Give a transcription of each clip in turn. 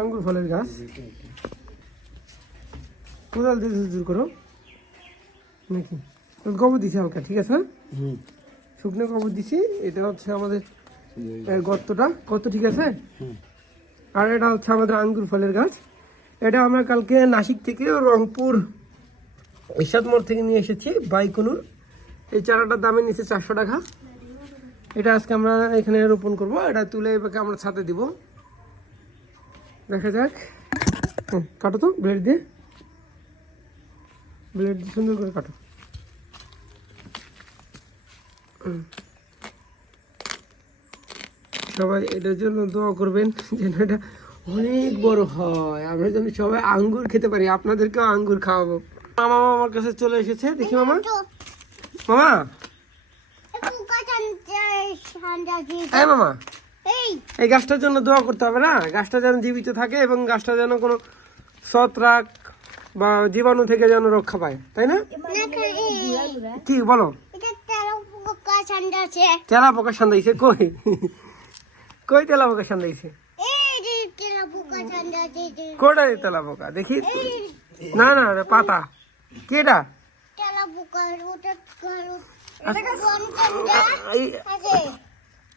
আঙ্গুর ফলের গাছ। কোদাল দিয়ে দূর করো নাকি গোবর দিছি হালকা, ঠিক আছে? শুকনো গোবর দিছি। এটা হচ্ছে আমাদের গর্তটা, গর্ত, ঠিক আছে? আর এটা হচ্ছে আমাদের আঙ্গুর ফলের গাছ। এটা আমরা কালকে নাসিক থেকে রংপুর ইরশাদ মোড় থেকে নিয়ে এসেছি বাইকুনুর। এই চারাটার দামে নিচে 400 টাকা। এটা আজকে আমরা এখানে রোপণ করব। এটা তুলে এবার আমরা ছাদে দিব। দেখা যাক। কাটো তো ব্লেড দিয়ে, ব্লেড দিয়ে সুন্দর করে কাটো। সবাই এটার জন্য দোয়া করবেন যেন এটা অনেক বড় হয়, আমরা যেন সবাই আঙ্গুর খেতে পারি, আপনাদেরকেও আঙ্গুর খাওয়াবো। মামা আমার কাছে চলে এসেছে, দেখি মামা। মামা, হ্যাঁ মামা, এই গাছটার জন্য দোয়া করতে হবে না? গাছটা যেন জীবিত থাকে এবং গাছটা যেন কোনো ছত্রাক বা জীবাণু থেকে যেন রক্ষা পায়, তাই না? কি বলো? তেলা পোকা সান্দাইছে? কই কই তেলা পোকা সান্দাইছে? কোটা তেলা পোকা দেখি? না না, পাতা। কেটা?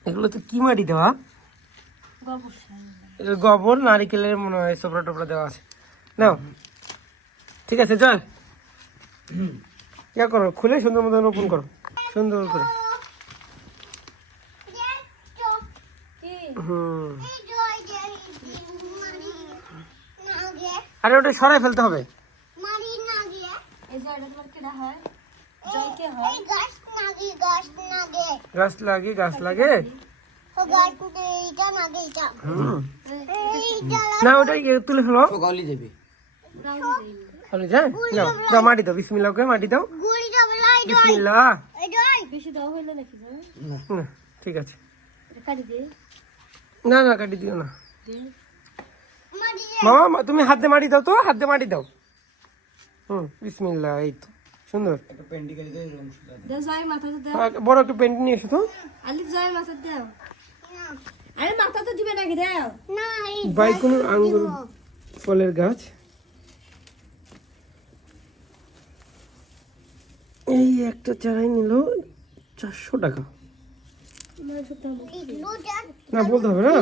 এগুলো তো কি মাটি দেওয়া? গোবর, নারিকেলের মনে হয় চোপড়া টোপড়া দেওয়া আছে। নাও, ঠিক আছে, চল ইয়া করো, খুলে সুন্দর মতো রোপণ করো, সুন্দর করে। আরে ওটা সরাই ফেলতে হবে। গাছ লাগে, গাছ লাগে না, ওটাই তুলে ফেলো। যাও মাটি দাও, বিসমিল্লাহ করে মাটি দাও। বিসমিল্লাহ। ঠিক আছে, না না কাটি দিও না। মামা তুমি হাত দিয়ে মাটি দাও তো, হাত দিয়ে মাটি দাও। বিসমিল্লাহ। এই তো সুন্দর। বড় একটা পেন্টি নিয়ে এসো তো। বাইকুনুর আঙ্গুর ফলের গাছ। এই একটা চারাই নিল 400 টাকা। না বলতে হবে না,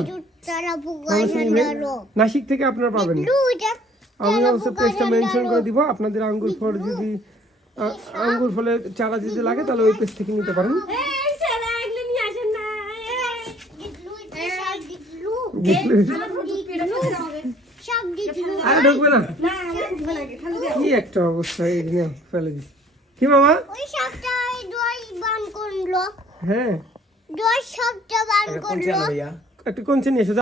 নাসিক থেকে আপনারা পাবেন। আমি অবশ্য পেজটা মেনশন করে দিব। আপনাদের আঙ্গুর ফল যদি আঙ্গুর ফলের চারা যদি লাগে তাহলে ওই পেজ থেকে নিতে পারেন। ঢুকবে না, কি একটা অবস্থা, ফেলে দিস। কি মামা? হ্যাঁ, একটা কোন নিয়ে এসো।